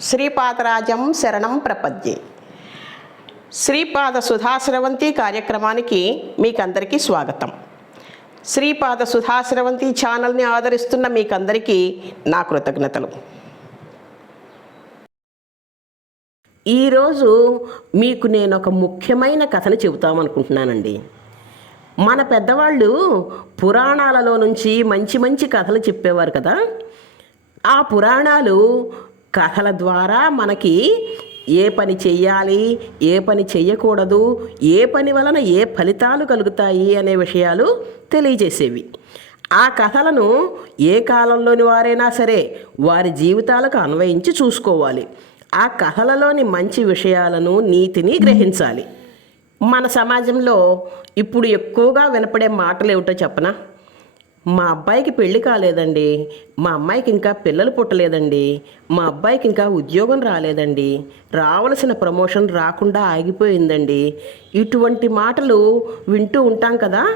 శ్రీపాదరాజం శరణం ప్రపద్యే. శ్రీపాద సుధాశ్రవంతి కార్యక్రమానికి మీకందరికీ స్వాగతం. శ్రీపాద సుధాశ్రవంతి ఛానల్ని ఆదరిస్తున్న మీకందరికీ నా కృతజ్ఞతలు. ఈరోజు మీకు నేను ఒక ముఖ్యమైన కథను చెబుతామనుకుంటున్నానండి. మన పెద్దవాళ్ళు పురాణాలలో నుంచి మంచి మంచి కథలు చెప్పేవారు కదా. ఆ పురాణాలు కథల ద్వారా మనకి ఏ పని చెయ్యాలి ఏ పని చెయ్యకూడదు ఏ పని వలన ఏ ఫలితాలు కలుగుతాయి అనే విషయాలు తెలియజేసేవి. ఆ కథలను ఏ కాలంలోని వారైనా సరే వారి జీవితాలకు అన్వయించి చూసుకోవాలి. ఆ కథలలోని మంచి విషయాలను నీతిని గ్రహించాలి. మన సమాజంలో ఇప్పుడు ఎక్కువగా వినపడే మాటలు ఏమిటో చెప్పనా? మా అబ్బాయికి పెళ్ళి కాలేదండి. మా అమ్మాయికి ఇంకా పిల్లలు పుట్టలేదండి. మా అబ్బాయికి ఇంకా ఉద్యోగం రాలేదండి. రావలసిన ప్రమోషన్ రాకుండా ఆగిపోయిందండి. ఇటువంటి మాటలు వింటూ ఉంటాం కదా?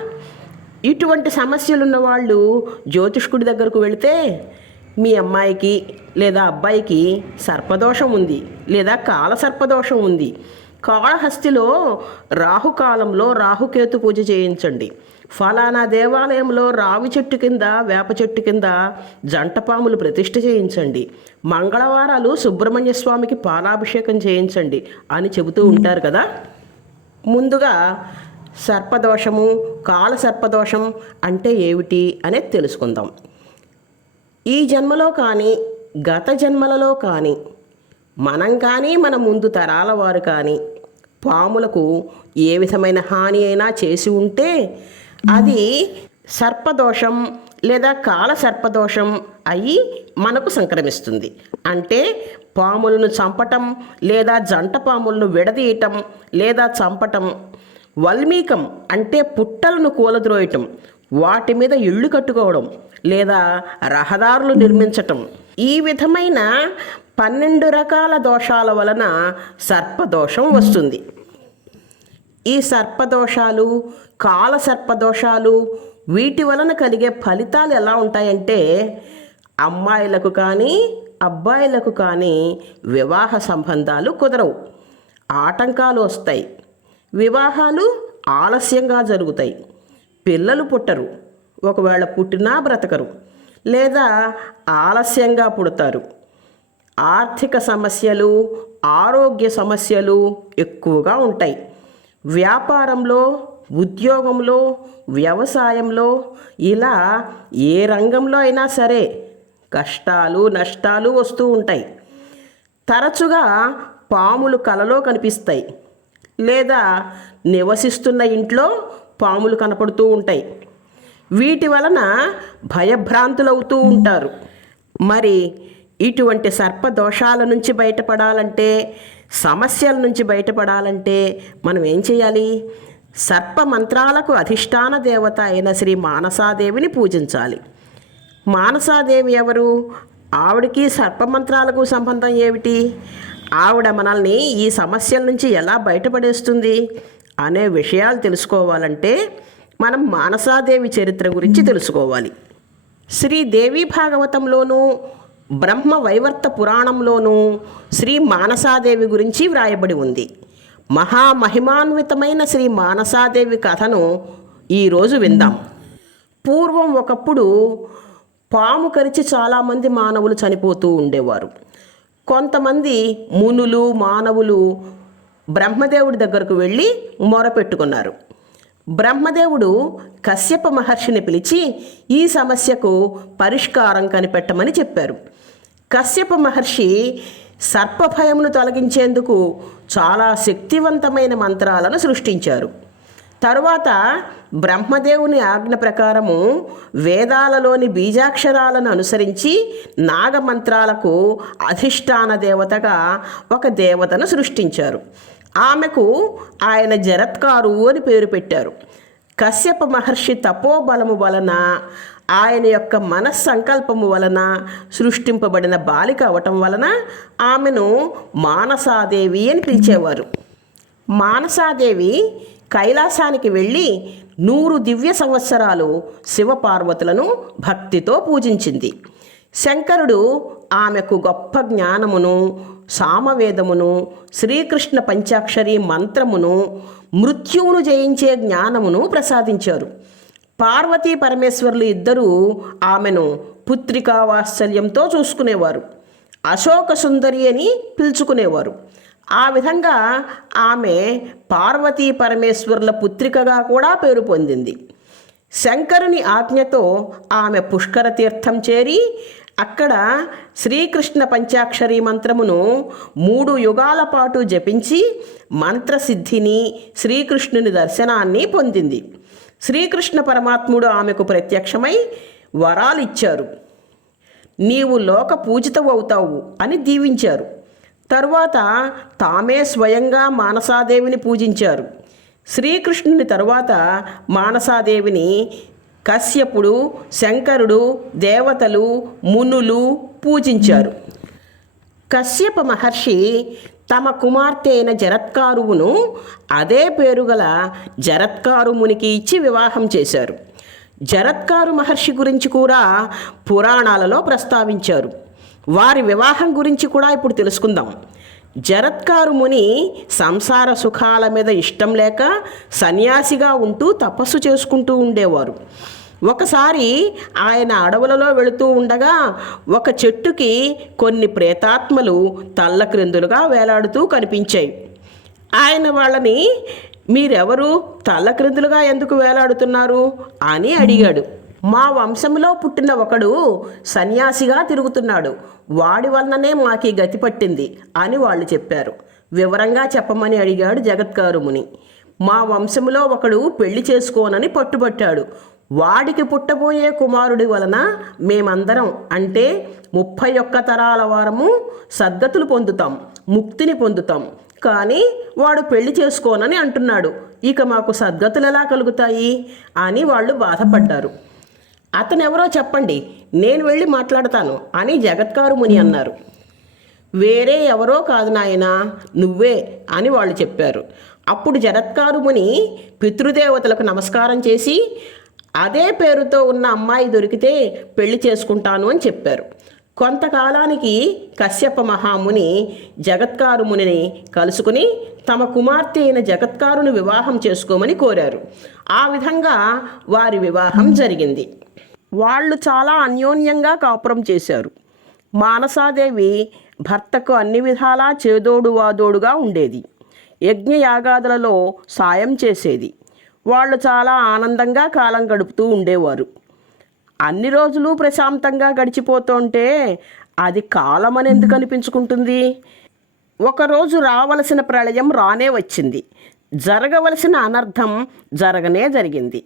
ఇటువంటి సమస్యలున్న వాళ్ళు జ్యోతిష్కుడి దగ్గరకు వెళితే మీ అమ్మాయికి లేదా అబ్బాయికి సర్పదోషం ఉంది లేదా కాల సర్పదోషం ఉంది. కాళహస్తిలో రాహుకాలంలో రాహుకేతు పూజ చేయించండి. ఫలానా దేవాలయంలో రావి చెట్టు కింద వేప చెట్టు కింద జంటపాములు ప్రతిష్ఠ చేయించండి. మంగళవారాలు సుబ్రహ్మణ్య స్వామికి పాలాభిషేకం చేయించండి అని చెబుతూ ఉంటారు కదా. ముందుగా సర్పదోషము కాల సర్పదోషం అంటే ఏమిటి అనేది తెలుసుకుందాం. ఈ జన్మలో కానీ గత జన్మలలో కానీ మనం కానీ మన ముందు తరాల వారు కానీ పాములకు ఏ విధమైన హాని అయినా చేసి ఉంటే అది సర్పదోషం లేదా కాల సర్పదోషం అయి మనకు సంక్రమిస్తుంది. అంటే పాములను చంపటం లేదా జంట పాములను విడదీయటం లేదా చంపటం వల్మీకం అంటే పుట్టలను కూలద్రోయటం వాటి మీద ఇళ్ళు కట్టుకోవడం లేదా రహదారులు నిర్మించటం. ఈ విధమైన పన్నెండు రకాల దోషాల వలన సర్పదోషం వస్తుంది. ఈ సర్పదోషాలు కాల సర్పదోషాలు వీటి వలన కలిగే ఫలితాలు ఎలా ఉంటాయంటే అమ్మాయిలకు కానీ అబ్బాయిలకు కానీ వివాహ సంబంధాలు కుదరవు. ఆటంకాలు వస్తాయి. వివాహాలు ఆలస్యంగా జరుగుతాయి. పిల్లలు పుట్టరు. ఒకవేళ పుట్టినా బ్రతకరు. లేదా ఆలస్యంగా పుడతారు. ఆర్థిక సమస్యలు ఆరోగ్య సమస్యలు ఎక్కువగా ఉంటాయి. వ్యాపారంలో ఉద్యోగంలో వ్యవసాయంలో ఇలా ఏ రంగంలో అయినా సరే కష్టాలు నష్టాలు వస్తూ ఉంటాయి. తరచుగా పాములు కలలో కనిపిస్తాయి లేదా నివసిస్తున్న ఇంట్లో పాములు కనపడుతూ ఉంటాయి. వీటి వలన భయభ్రాంతులవుతూ ఉంటారు. మరి ఇటువంటి సర్పదోషాల నుంచి బయటపడాలంటే సమస్యల నుంచి బయటపడాలంటే మనం ఏం చేయాలి? సర్ప మంత్రాలకు అధిష్టాన దేవత అయిన శ్రీ మానసాదేవిని పూజించాలి. మానసాదేవి ఎవరు? ఆవిడకి సర్పమంత్రాలకు సంబంధం ఏమిటి? ఆవిడ మనల్ని ఈ సమస్యల నుంచి ఎలా బయటపడేస్తుంది అనే విషయాలు తెలుసుకోవాలంటే మనం మానసాదేవి చరిత్ర గురించి తెలుసుకోవాలి. శ్రీ దేవి భాగవతంలోనూ బ్రహ్మ వైవర్త పురాణంలోనూ శ్రీ మానసాదేవి గురించి వ్రాయబడి ఉంది. మహామహిమాన్వితమైన శ్రీ మానసాదేవి కథను ఈరోజు విందాం. పూర్వం ఒకప్పుడు పాము కరిచి చాలామంది మానవులు చనిపోతూ ఉండేవారు. కొంతమంది మునులు మానవులు బ్రహ్మదేవుడి దగ్గరకు వెళ్ళి మొరపెట్టుకున్నారు బ్రహ్మదేవుడు కశ్యప మహర్షిని పిలిచి ఈ సమస్యకు పరిష్కారం కనిపెట్టమని చెప్పారు. కశ్యప మహర్షి సర్పభయమును తొలగించేందుకు చాలా శక్తివంతమైన మంత్రాలను సృష్టించారు. తరువాత బ్రహ్మదేవుని ఆజ్ఞ ప్రకారము వేదాలలోని బీజాక్షరాలను అనుసరించి నాగమంత్రాలకు అధిష్టాన దేవతగా ఒక దేవతను సృష్టించారు. ఆమెకు ఆయన జరత్కారు అని పేరు పెట్టారు. కశ్యప మహర్షి తపోబలము వలన ఆయన యొక్క మనస్సంకల్పము వలన సృష్టింపబడిన బాలిక అవటం వలన ఆమెను మానసాదేవి అని పిలిచేవారు. మానసాదేవి కైలాసానికి వెళ్ళి నూరు దివ్య సంవత్సరాలు శివపార్వతులను భక్తితో పూజించింది. శంకరుడు ఆమెకు గొప్ప జ్ఞానమును సామవేదమును శ్రీకృష్ణ పంచాక్షరి మంత్రమును మృత్యువును జయించే జ్ఞానమును ప్రసాదించారు. పార్వతీ పరమేశ్వరులు ఇద్దరూ ఆమెను పుత్రికా వాత్సల్యంతో చూసుకునేవారు. అశోక సుందరి అని పిలుచుకునేవారు. ఆ విధంగా ఆమె పార్వతీ పరమేశ్వరుల పుత్రికగా కూడా పేరు పొందింది. శంకరుని ఆజ్ఞతో ఆమె పుష్కర తీర్థం చేరి అక్కడ శ్రీకృష్ణ పంచాక్షరి మంత్రమును మూడు యుగాల పాటు జపించి మంత్రసిద్ధిని శ్రీకృష్ణుని దర్శనాన్ని పొందింది. శ్రీకృష్ణ పరమాత్ముడు ఆమెకు ప్రత్యక్షమై వరాలిచ్చారు. నీవు లోక పూజితవు అవుతావు అని దీవించారు. తరువాత తామే స్వయంగా మానసాదేవిని పూజించారు. శ్రీకృష్ణుని తరువాత మానసాదేవిని కశ్యపుడు శంకరుడు దేవతలు మునులు పూజించారు. కశ్యప మహర్షి తమ కుమార్తె అయిన జరత్కారువును అదే పేరుగల జరత్కారు మునికి ఇచ్చి వివాహం చేశారు. జరత్కారు మహర్షి గురించి కూడా పురాణాలలో ప్రస్తావించారు. వారి వివాహం గురించి కూడా ఇప్పుడు తెలుసుకుందాం. జరత్కారు ముని సంసార సుఖాల మీద ఇష్టం లేక సన్యాసిగా ఉంటూ తపస్సు చేసుకుంటూ ఉండేవారు. ఒకసారి ఆయన అడవులలో వెళుతూ ఉండగా ఒక చెట్టుకి కొన్ని ప్రేతాత్మలు తల్లక్రిందులుగా వేలాడుతూ కనిపించాయి. ఆయన వాళ్ళని మీరెవరు? తల్లక్రిందులుగా ఎందుకు వేలాడుతున్నారు? అని అడిగాడు. మా వంశంలో పుట్టిన ఒకడు సన్యాసిగా తిరుగుతున్నాడు. వాడి వలననే మాకీ గతి పట్టింది అని వాళ్ళు చెప్పారు. వివరంగా చెప్పమని అడిగాడు జగత్కారు ముని మా వంశంలో ఒకడు పెళ్ళి చేసుకోనని పట్టుబట్టాడు. వాడికి పుట్టబోయే కుమారుడి వలన మేమందరం అంటే ముప్పై ఒక్క తరాల వారము సద్గతులు పొందుతాం ముక్తిని పొందుతాం. కానీ వాడు పెళ్ళి చేసుకోనని అంటున్నాడు. ఇక మాకు సద్గతులు ఎలా కలుగుతాయి? అని వాళ్ళు బాధపడ్డారు. అతనెవరో చెప్పండి నేను వెళ్ళి మాట్లాడతాను అని జగత్కారు ముని అన్నారు. వేరే ఎవరో కాదు నాయనా నువ్వే అని వాళ్ళు చెప్పారు. అప్పుడు జరత్కారు ముని పితృదేవతలకు నమస్కారం చేసి అదే పేరుతో ఉన్న అమ్మాయి దొరికితే పెళ్ళి చేసుకుంటాను అని చెప్పారు. కొంతకాలానికి కశ్యప మహాముని జగత్కారు మునిని కలుసుకుని తమ కుమార్తె అయిన జగత్కారును వివాహం చేసుకోమని కోరారు. ఆ విధంగా వారి వివాహం జరిగింది. వాళ్ళు చాలా అన్యోన్యంగా కాపురం చేశారు. మానసాదేవి భర్తకు అన్ని విధాలా చేదోడు వాదోడుగా ఉండేది. యజ్ఞయాగాదులలో సాయం చేసేది. వాళ్ళు చాలా ఆనందంగా కాలం గడుపుతూ ఉండేవారు. అన్ని రోజులు ప్రశాంతంగా గడిచిపోతుంటే అది కాలం అని ఎందుకు అనిపించుకుంటుంది? ఒకరోజు రావలసిన ప్రళయం రానే వచ్చింది. జరగవలసిన అనర్థం జరగనే జరిగింది.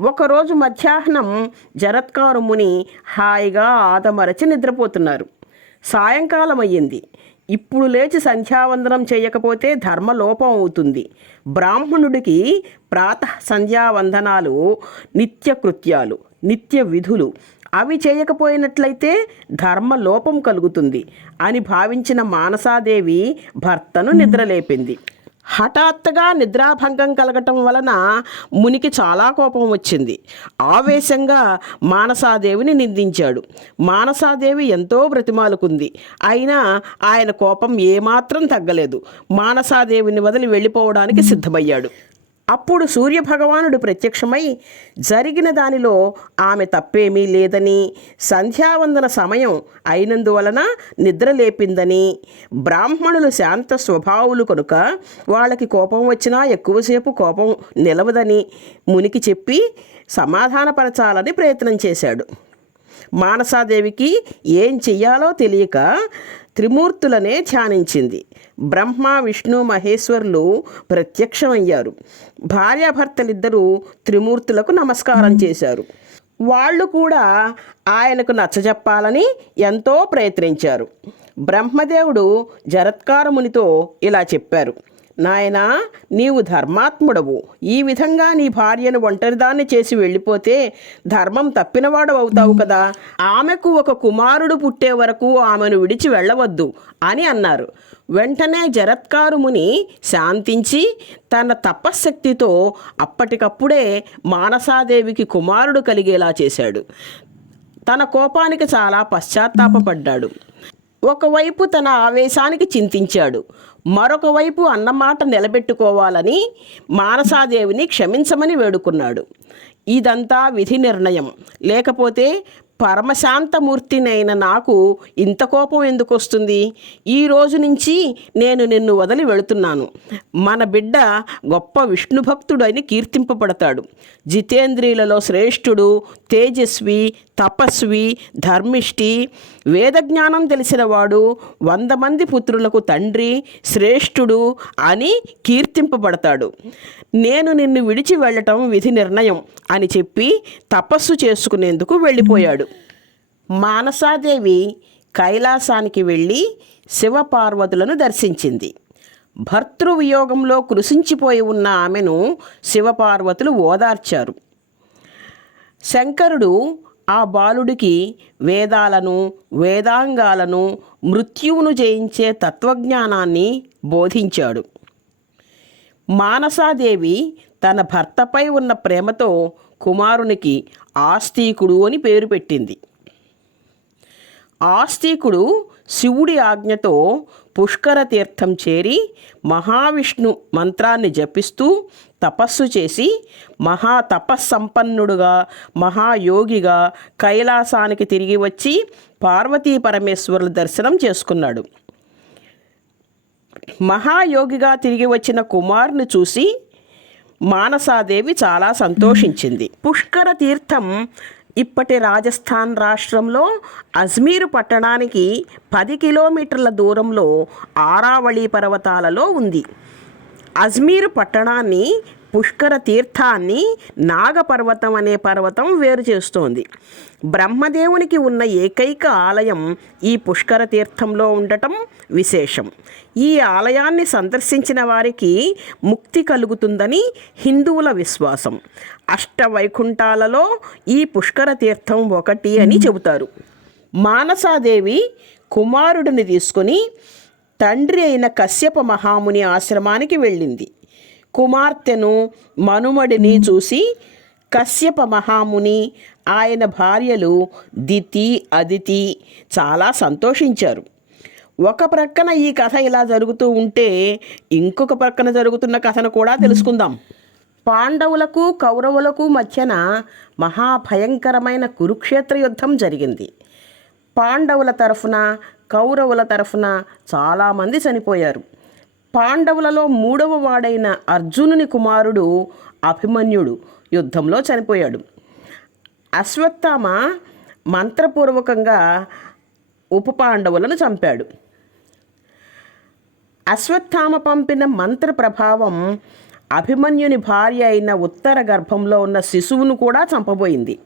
ఒకరోజు మధ్యాహ్నం జరత్కారు ముని హాయిగా ఆదమరచి నిద్రపోతున్నారు. సాయంకాలం అయ్యింది ఇప్పుడు లేచి సంధ్యావందనం చేయకపోతే ధర్మలోపం అవుతుంది. బ్రాహ్మణుడికి ప్రాతః సంధ్యావందనాలు నిత్యకృత్యాలు నిత్య విధులు అవి చేయకపోయినట్లయితే ధర్మలోపం కలుగుతుంది అని భావించిన మానసాదేవి భర్తను నిద్రలేపింది. హఠాత్తుగా నిద్రాభంగం కలగటం వలన మునికి చాలా కోపం వచ్చింది. ఆవేశంగా మానసాదేవిని నిందించాడు. మానసాదేవి ఎంతో బ్రతిమాలుకుంది. అయినా ఆయన కోపం ఏమాత్రం తగ్గలేదు. మానసాదేవిని వదిలి వెళ్ళిపోవడానికి సిద్ధమయ్యాడు. అప్పుడు సూర్యభగవానుడు ప్రత్యక్షమై జరిగిన దానిలో ఆమె తప్పేమీ లేదని సంధ్యావందన సమయం అయినందువలన నిద్ర లేపిందని బ్రాహ్మణులు శాంత స్వభావులు కనుక వాళ్ళకి కోపం వచ్చినా ఎక్కువసేపు కోపం నిలవదని మునికి చెప్పి సమాధానపరచాలని ప్రయత్నం చేశాడు. మానసాదేవికి ఏం చెయ్యాలో తెలియక త్రిమూర్తులనే ధ్యానించింది. బ్రహ్మ విష్ణు మహేశ్వరులు ప్రత్యక్షమయ్యారు. భార్యాభర్తలిద్దరూ త్రిమూర్తులకు నమస్కారం చేశారు. వాళ్ళు కూడా ఆయనకు నచ్చజెప్పాలని ఎంతో ప్రయత్నించారు. బ్రహ్మదేవుడు జరత్కారమునితో ఇలా చెప్పారు. నాయనా నీవు ధర్మాత్ముడవు. ఈ విధంగా నీ భార్యను ఒంటరిదాన్ని చేసి వెళ్ళిపోతే ధర్మం తప్పినవాడు అవుతావు కదా. ఆమెకు ఒక కుమారుడు పుట్టే వరకు ఆమెను విడిచి వెళ్ళవద్దు అని అన్నారు. వెంటనే జరత్కారు ముని శాంతించి తన తపశ్శక్తితో అప్పటికప్పుడే మానసాదేవికి కుమారుడు కలిగేలా చేశాడు. తన కోపానికి చాలా పశ్చాత్తాపపడ్డాడు. ఒకవైపు తన ఆవేశానికి చింతించాడు మరొక వైపు అన్నమాట నిలబెట్టుకోవాలని మానసాదేవిని క్షమించమని వేడుకున్నాడు. ఇదంతా విధి నిర్ణయం. లేకపోతే పరమశాంతమూర్తినైన నాకు ఇంత కోపం ఎందుకు వస్తుంది ఈ రోజు నుంచి నేను నిన్ను వదిలి వెళుతున్నాను. మన బిడ్డ గొప్ప విష్ణుభక్తుడని కీర్తింపబడతాడు. జితేంద్రియులలో శ్రేష్ఠుడు తేజస్వి తపస్వి ధర్మిష్టి వేదజ్ఞానం తెలిసినవాడు వంద మంది పుత్రులకు తండ్రి శ్రేష్ఠుడు అని కీర్తింపబడతాడు. నేను నిన్ను విడిచి వెళ్ళటం విధి నిర్ణయం అని చెప్పి తపస్సు చేసుకునేందుకు వెళ్ళిపోయాడు. మానసాదేవి కైలాసానికి వెళ్ళి శివపార్వతులను దర్శించింది. భర్తృవియోగంలో కృషించిపోయి ఉన్న ఆమెను శివపార్వతులు ఓదార్చారు. శంకరుడు ఆ బాలుడికి వేదాలను వేదాంగాలను మృత్యువును జయించే తత్వజ్ఞానాన్ని బోధించాడు. మానసాదేవి తన భర్తపై ఉన్న ప్రేమతో కుమారునికి ఆస్తికుడు అని పేరు పెట్టింది. ఆస్తికుడు శివుడి ఆజ్ఞతో పుష్కర తీర్థం చేరి మహావిష్ణు మంత్రాన్ని జపిస్తూ తపస్సు చేసి మహా తపస్సంపన్నుడుగా మహాయోగిగా కైలాసానికి తిరిగి వచ్చి పార్వతీ పరమేశ్వరుల దర్శనం చేసుకున్నాడు. మహాయోగిగా తిరిగి వచ్చిన కుమార్ని చూసి మానసాదేవి చాలా సంతోషించింది. పుష్కర తీర్థం ఇప్పటి రాజస్థాన్ రాష్ట్రంలో అజ్మీర్ పట్టణానికి పది కిలోమీటర్ల దూరంలో ఆరావళి పర్వతాలలో ఉంది. అజ్మీర్ పట్టణాన్ని పుష్కర తీర్థాన్ని నాగపర్వతం అనే పర్వతం వేరు చేస్తోంది. బ్రహ్మదేవునికి ఉన్న ఏకైక ఆలయం ఈ పుష్కర తీర్థంలో ఉండటం విశేషం. ఈ ఆలయాన్ని సందర్శించిన వారికి ముక్తి కలుగుతుందని హిందువుల విశ్వాసం. అష్టవైకుంఠాలలో ఈ పుష్కర తీర్థం ఒకటి అని చెబుతారు. మానసాదేవి కుమారుడిని తీసుకుని తండ్రి అయిన కశ్యప మహాముని ఆశ్రమానికి వెళ్ళింది. కుమార్తెను మనుమడిని చూసి కశ్యప మహాముని ఆయన భార్యలు దితి అదితి చాలా సంతోషించారు. ఒక ప్రక్కన ఈ కథ ఇలా జరుగుతూ ఉంటే ఇంకొక ప్రక్కన జరుగుతున్న కథను కూడా తెలుసుకుందాం. పాండవులకు కౌరవులకు మధ్యన మహాభయంకరమైన కురుక్షేత్ర యుద్ధం జరిగింది. పాండవుల తరఫున కౌరవుల తరఫున చాలామంది చనిపోయారు. పాండవులలో మూడవ వాడైన అర్జునుని కుమారుడు అభిమన్యుడు యుద్ధంలో చనిపోయాడు. అశ్వత్థామ మంత్రపూర్వకంగా ఉప పాండవులను చంపాడు. అశ్వత్థామ పంపిన మంత్ర ప్రభావం అభిమన్యుని భార్య అయిన ఉత్తర గర్భంలో ఉన్న శిశువును కూడా చంపబోయింది.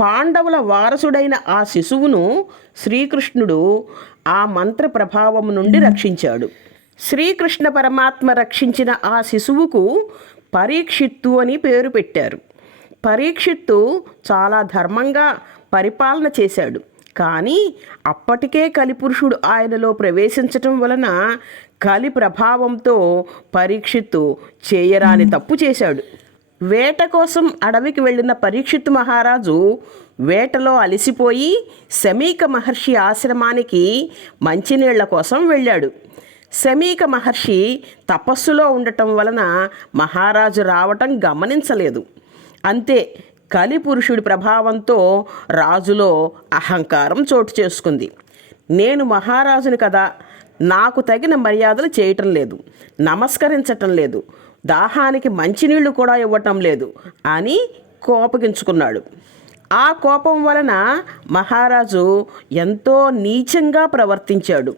పాండవుల వారసుడైన ఆ శిశువును శ్రీకృష్ణుడు ఆ మంత్ర ప్రభావం నుండి రక్షించాడు. శ్రీకృష్ణ పరమాత్మ రక్షించిన ఆ శిశువుకు పరీక్షిత్తు అని పేరు పెట్టారు. పరీక్షిత్తు చాలా ధర్మంగా పరిపాలన చేశాడు. కానీ అప్పటికే కలిపురుషుడు ఆయనలో ప్రవేశించటం వలన కలి ప్రభావంతో పరీక్షిత్తు చేయరాని తప్పు చేశాడు. వేట కోసం అడవికి వెళ్ళిన పరీక్షిత్ మహారాజు వేటలో అలసిపోయి శమీక మహర్షి ఆశ్రమానికి మంచినీళ్ళ కోసం వెళ్ళాడు. శమీక మహర్షి తపస్సులో ఉండటం వలన మహారాజు రావటం గమనించలేదు. అంతే కలిపురుషుడి ప్రభావంతో రాజులో అహంకారం చోటు చేసుకుంది. నేను మహారాజుని కదా నాకు తగిన మర్యాదలు చేయటం లేదు నమస్కరించటం లేదు దాహానికి మంచినీళ్ళు కూడా ఇవ్వటం లేదు అని కోపగించుకున్నాడు. ఆ కోపం వలన మహారాజు ఎంతో నీచంగా ప్రవర్తించాడు.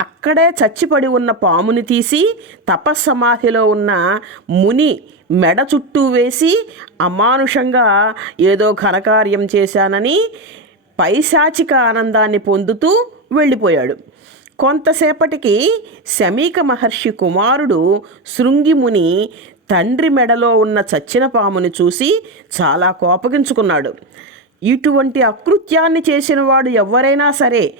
అక్కడే చచ్చిపడి ఉన్న పాముని తీసి తపస్సమాధిలో ఉన్న ముని మెడ చుట్టూ వేసి అమానుషంగా ఏదో ఘనకార్యం చేశానని పైశాచిక ఆనందాన్ని పొందుతూ వెళ్ళిపోయాడు. కొంతసేపటికి శమీక మహర్షి కుమారుడు శృంగిముని తండ్రి మెడలో ఉన్న చచ్చిన పాముని చూసి చాలా కోపగించుకున్నాడు. ఇటువంటి అకృత్యాన్ని చేసిన వాడు ఎవరైనా సరే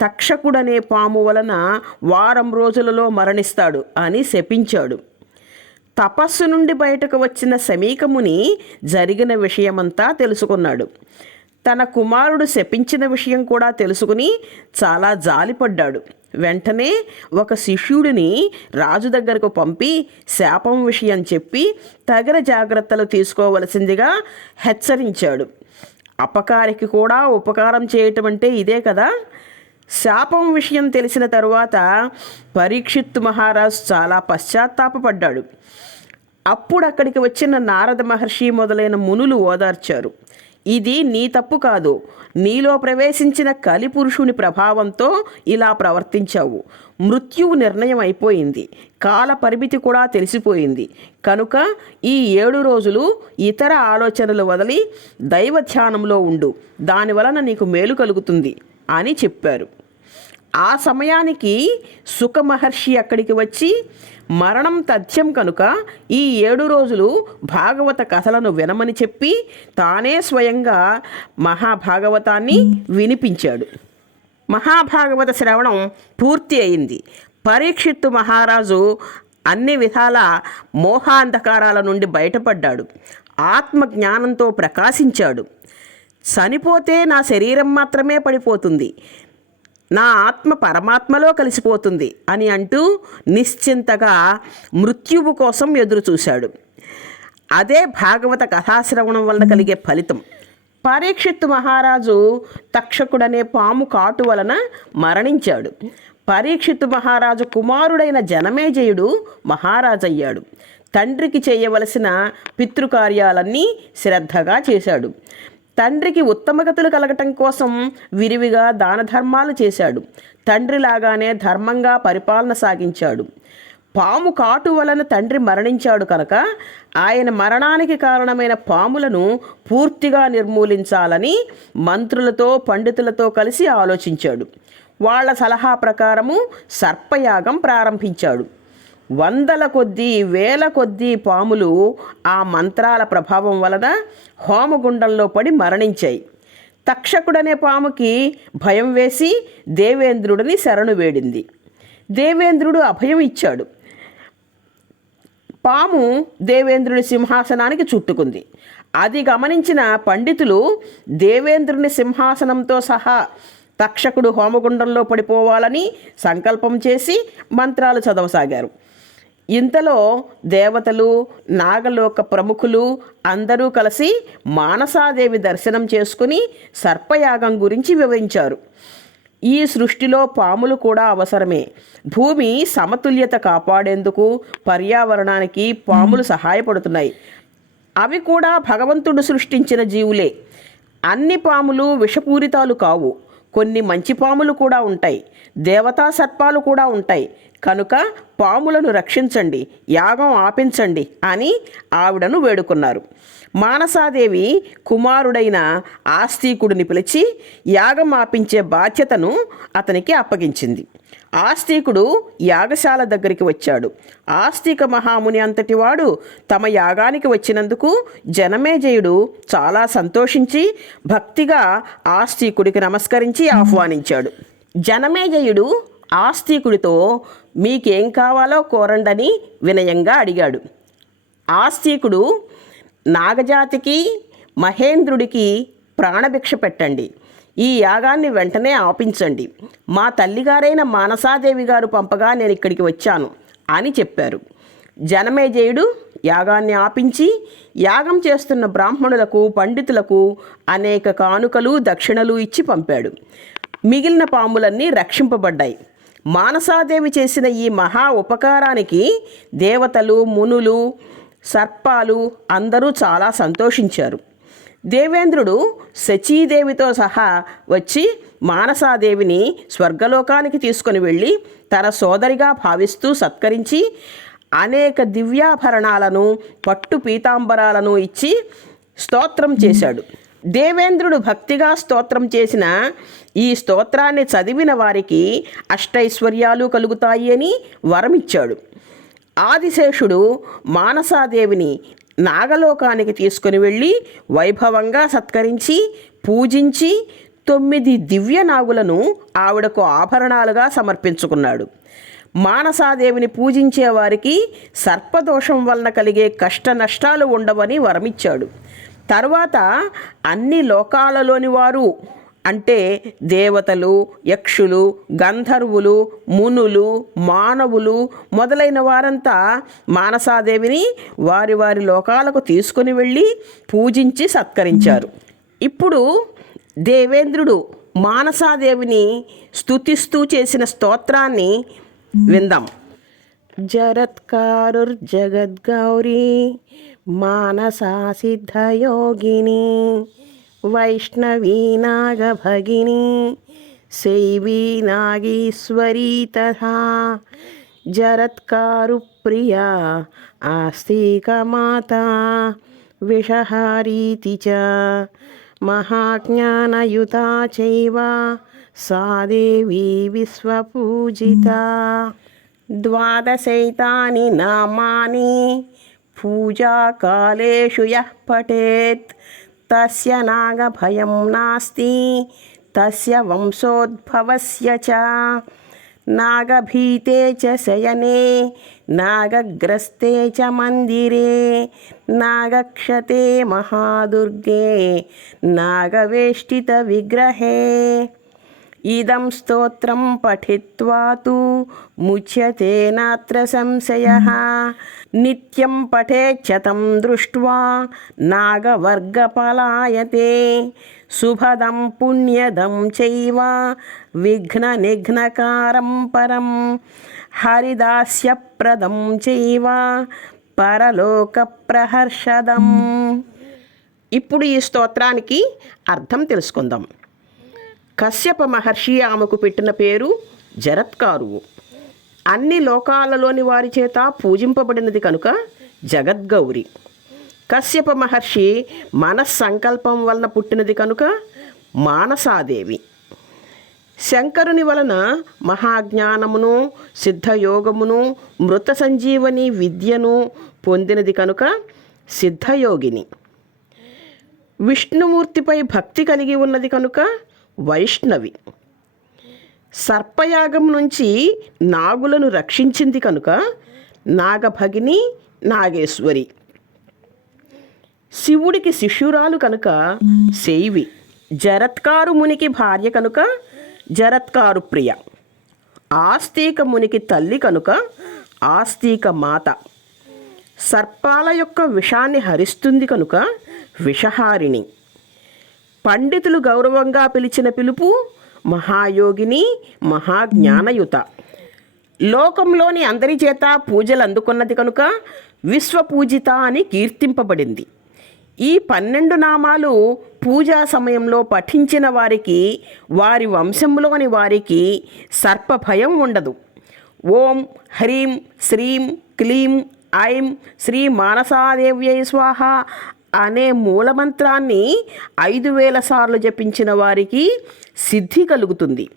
తక్షకుడనే పాము వలన వారం రోజులలో మరణిస్తాడు అని శపించాడు. తపస్సు నుండి బయటకు వచ్చిన సమీకముని జరిగిన విషయమంతా తెలుసుకున్నాడు. తన కుమారుడు శపించిన విషయం కూడా తెలుసుకుని చాలా జాలిపడ్డాడు. వెంటనే ఒక శిష్యుడిని రాజు దగ్గరకు పంపి శాపం విషయం చెప్పి తగిన జాగ్రత్తలు తీసుకోవలసిందిగా హెచ్చరించాడు. అపకారికి కూడా ఉపకారం చేయటం అంటే ఇదే కదా? శాపం విషయం తెలిసిన తరువాత పరీక్షిత్ మహారాజు చాలా పశ్చాత్తాపపడ్డాడు. అప్పుడు అక్కడికి వచ్చిన నారద మహర్షి మొదలైన మునులు ఓదార్చారు. ఇది నీ తప్పు కాదు. నీలో ప్రవేశించిన కలిపురుషుని ప్రభావంతో ఇలా ప్రవర్తించావు. మృత్యువు నిర్ణయం అయిపోయింది. కాల పరిమితి కూడా తెలిసిపోయింది. కనుక ఈ ఏడు రోజులు ఇతర ఆలోచనలు వదిలి దైవ ధ్యానంలో ఉండు దానివలన నీకు మేలు కలుగుతుంది అని చెప్పారు. ఆ సమయానికి సుఖమహర్షి అక్కడికి వచ్చి మరణం తథ్యం కనుక ఈ ఏడు రోజులు భాగవత కథలను వినమని చెప్పి తానే స్వయంగా మహాభాగవతాన్ని వినిపించాడు. మహాభాగవత శ్రవణం పూర్తి అయింది. పరీక్షిత్తు మహారాజు అన్ని విధాల మోహాంధకారాల నుండి బయటపడ్డాడు. ఆత్మ జ్ఞానంతో ప్రకాశించాడు. చనిపోతే నా శరీరం మాత్రమే పడిపోతుంది. నా ఆత్మ పరమాత్మలో కలిసిపోతుంది అని అంటూ నిశ్చింతగా మృత్యువు కోసం ఎదురు చూశాడు అదే భాగవత కథాశ్రవణం వలన కలిగే ఫలితం. పరీక్షిత్తు మహారాజు తక్షకుడనే పాము కాటు వలన మరణించాడు. పరీక్షిత్తు మహారాజు కుమారుడైన జనమేజయుడు మహారాజయ్యాడు. తండ్రికి చేయవలసిన పితృకార్యాలన్నీ శ్రద్ధగా చేశాడు. తండ్రికి ఉత్తమగతులు కలగటం కోసం విరివిగా దాన ధర్మాలు చేశాడు తండ్రిలాగానే ధర్మంగా పరిపాలన సాగించాడు. పాము కాటు వలన తండ్రి మరణించాడు కనుక ఆయన మరణానికి కారణమైన పాములను పూర్తిగా నిర్మూలించాలని మంత్రులతో పండితులతో కలిసి ఆలోచించాడు. వాళ్ళ సలహా ప్రకారము సర్పయాగం ప్రారంభించాడు. వందల కొద్దీ వేల కొద్దీ పాములు ఆ మంత్రాల ప్రభావం వలన హోమగుండంలో పడి మరణించాయి. తక్షకుడనే పాముకి భయం వేసి దేవేంద్రుడిని శరణు వేడింది. దేవేంద్రుడు అభయం ఇచ్చాడు. పాము దేవేంద్రుని సింహాసనానికి చుట్టుకుంది. అది గమనించిన పండితులు దేవేంద్రుని సింహాసనంతో సహా తక్షకుడు హోమగుండంలో పడిపోవాలని సంకల్పం చేసి మంత్రాలు చదవసాగారు. ఇంతలో దేవతలు నాగలోక ప్రముఖులు అందరూ కలిసి మానసాదేవి దర్శనం చేసుకుని సర్పయాగం గురించి వివరించారు. ఈ సృష్టిలో పాములు కూడా అవసరమే. భూమి సమతుల్యత కాపాడేందుకు పర్యావరణానికి పాములు సహాయపడుతున్నాయి. అవి కూడా భగవంతుడు సృష్టించిన జీవులే. అన్ని పాములు విషపూరితాలు కావు. కొన్ని మంచి పాములు కూడా ఉంటాయి. దేవతా సర్పాలు కూడా ఉంటాయి. కనుక పాములను రక్షించండి యాగం ఆపించండి అని ఆవిడను వేడుకున్నారు. మానసాదేవి కుమారుడైన ఆస్తికుడిని పిలిచి యాగం ఆపించే బాధ్యతను అతనికి అప్పగించింది. ఆస్తికుడు యాగశాల దగ్గరికి వచ్చాడు. ఆస్తిక మహాముని అంతటివాడు తమ యాగానికి వచ్చినందుకు జనమేజయుడు చాలా సంతోషించి భక్తిగా ఆస్తికుడికి నమస్కరించి ఆహ్వానించాడు. జనమేజయుడు ఆస్తికుడితో మీకేం కావాలో కోరండని వినయంగా అడిగాడు. ఆస్తికుడు నాగజాతికి మహేంద్రుడికి ప్రాణభిక్ష పెట్టండి. ఈ యాగాన్ని వెంటనే ఆపించండి. మా తల్లిగారైన మానసాదేవి గారు పంపగా నేను ఇక్కడికి వచ్చాను అని చెప్పారు. జనమేజయుడు యాగాన్ని ఆపించి యాగం చేస్తున్న బ్రాహ్మణులకు పండితులకు అనేక కానుకలు దక్షిణలు ఇచ్చి పంపాడు. మిగిలిన పాములన్నీ రక్షింపబడ్డాయి. మానసాదేవి చేసిన ఈ మహా ఉపకారానికి దేవతలు మునులు సర్పాలు అందరూ చాలా సంతోషించారు. దేవేంద్రుడు శచీదేవితో సహా వచ్చి మానసాదేవిని స్వర్గలోకానికి తీసుకొని వెళ్ళి తన సోదరిగా భావిస్తూ సత్కరించి అనేక దివ్యాభరణాలను పట్టు పీతాంబరాలను ఇచ్చి స్తోత్రం చేశాడు. దేవేంద్రుడు భక్తిగా స్తోత్రం చేసిన ఈ స్తోత్రాన్ని చదివిన వారికి అష్టైశ్వర్యాలు కలుగుతాయి అని వరమిచ్చాడు. ఆదిశేషుడు మానసాదేవిని నాగలోకానికి తీసుకుని వెళ్ళి వైభవంగా సత్కరించి పూజించి తొమ్మిది దివ్య నాగులను ఆవిడకు ఆభరణాలుగా సమర్పించుకున్నాడు. మానసాదేవిని పూజించే వారికి సర్పదోషం వలన కలిగే కష్ట నష్టాలు ఉండవని వరమిచ్చాడు. తర్వాత అన్ని లోకాలలోని వారు అంటే దేవతలు యక్షులు గంధర్వులు మునులు మానవులు మొదలైన వారంతా మానసాదేవిని వారి వారి లోకాలకు తీసుకుని వెళ్ళి పూజించి సత్కరించారు. ఇప్పుడు దేవేంద్రుడు మానసాదేవిని స్తుతిస్తూ చేసిన స్తోత్రాన్ని విందాం. జరత్కారుర్జగద్గౌరీ మానసా సిద్ధయోగిని. వైష్ణవీ నాగభగిని శైవీ నాగీశ్వరీ తథా జరత్కారుప్రియా ఆస్తికమాతా విషహారీతి చ మహాజ్ఞానయుతా చైవ సా దేవీ విశ్వపూజితా ద్వాదశైతాని నామాని పూజాకాలేషు యః పఠేత్ తస్య నాగభయం నాస్తి తస్య వంశోద్భవస్య చ నాగభీతే చ శయనే నాగగ్రస్తే చ మందిరే నాగక్షతే మహాదుర్గే నాగవేష్టిత విగ్రహే ఇదం స్తోత్రం పఠిత్వా తు ముచ్యతే నాత్ర సంశయ. నిత్యం పఠేచ్చతం దృష్ట్వా నాగవర్గపలాయతే. శుభదం పుణ్యదం చైవ విఘ్న నిఘ్నకారం పరం. హరిదాస్యప్రదం చైవ పరలోక ప్రహర్షదం ఇప్పుడు ఈ స్తోత్రానికి అర్థం తెలుసుకుందాం. కశ్యప మహర్షి ఆమెకు పెట్టిన పేరు జరత్కారువు. అన్ని లోకాలలోని వారి చేత పూజింపబడినది కనుక జగద్గౌరి. కశ్యప మహర్షి మనస్సంకల్పం వలన పుట్టినది కనుక మానసాదేవి. శంకరుని వలన మహాజ్ఞానమును సిద్ధయోగమును మృత సంజీవని విద్యను పొందినది కనుక సిద్ధయోగిని. విష్ణుమూర్తిపై భక్తి కలిగి ఉన్నది కనుక వైష్ణవి. సర్పయాగం నుంచి నాగులను రక్షించింది కనుక నాగభగిని నాగేశ్వరి. శివుడికి శిష్యురాలు కనుక శైవి. జరత్కారు మునికి భార్య కనుక జరత్కారు ప్రియ. ఆస్తిక మునికి తల్లి కనుక ఆస్తిక మాత. సర్పాల యొక్క విషాన్ని హరిస్తుంది కనుక విషహారిణి. పండితులు గౌరవంగా పిలిచిన పిలుపు మహాయోగిని మహాజ్ఞానయుత. లోకంలోని అందరి చేత పూజలు అందుకున్నది కనుక విశ్వపూజిత అని కీర్తింపబడింది. ఈ పన్నెండు నామాలు పూజా సమయంలో పఠించిన వారికి వారి వంశంలోని వారికి సర్ప భయం ఉండదు. ఓం హ్రీం శ్రీం క్లీం ఐం శ్రీ మానసాదేవ్యై స్వాహ అనే మూలమంత్రాన్ని ఐదు వేల సార్లు జపించిన వారికి సిద్ధి కలుగుతుంది.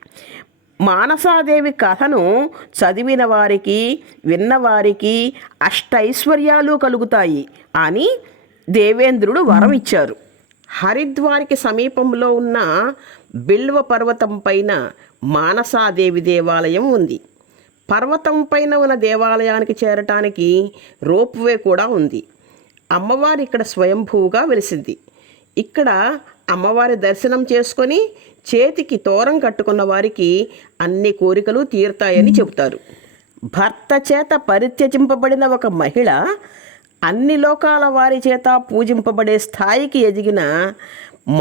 మానసాదేవి కథను చదివిన వారికి విన్నవారికి అష్టైశ్వర్యాలు కలుగుతాయి అని దేవేంద్రుడు వరం ఇచ్చారు. హరిద్వారికి సమీపంలో ఉన్న బిల్వ పర్వతం పైన మానసాదేవి దేవాలయం ఉంది. పర్వతం పైన ఉన్న దేవాలయానికి చేరటానికి రోప్వే కూడా ఉంది. అమ్మవారు ఇక్కడ స్వయంభూగా వెలిసింది. ఇక్కడ అమ్మవారి దర్శనం చేసుకొని చేతికి తోరం కట్టుకున్న వారికి అన్ని కోరికలు తీరుతాయని చెబుతారు. భర్త చేత పరిత్యజింపబడిన ఒక మహిళ అన్ని లోకాల వారి చేత పూజింపబడే స్థాయికి ఎదిగిన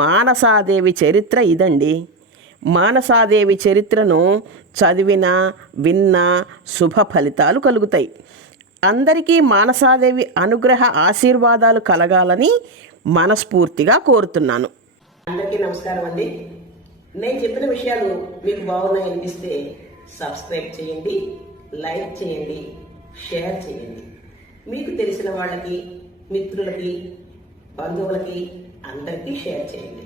మానసాదేవి చరిత్ర ఇదండి. మానసాదేవి చరిత్రను చదివిన విన్న శుభ ఫలితాలు కలుగుతాయి. అందరికీ మానసాదేవి అనుగ్రహ ఆశీర్వాదాలు కలగాలని మనస్ఫూర్తిగా కోరుతున్నాను. అందరికీ నమస్కారం అండి. నేను చెప్పిన విషయాలు మీకు బాగున్నాయి అనిపిస్తే సబ్స్క్రైబ్ చేయండి లైక్ చేయండి షేర్ చేయండి. మీకు తెలిసిన వాళ్ళకి మిత్రులకి బంధువులకి అందరికీ షేర్ చేయండి.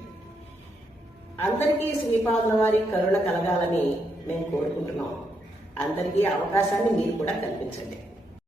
అందరికీ శ్రీపాదుల వారి కరుణ కలగాలని మేము కోరుకుంటున్నాం అందరికీ అవకాశాన్ని మీరు కూడా కల్పించండి.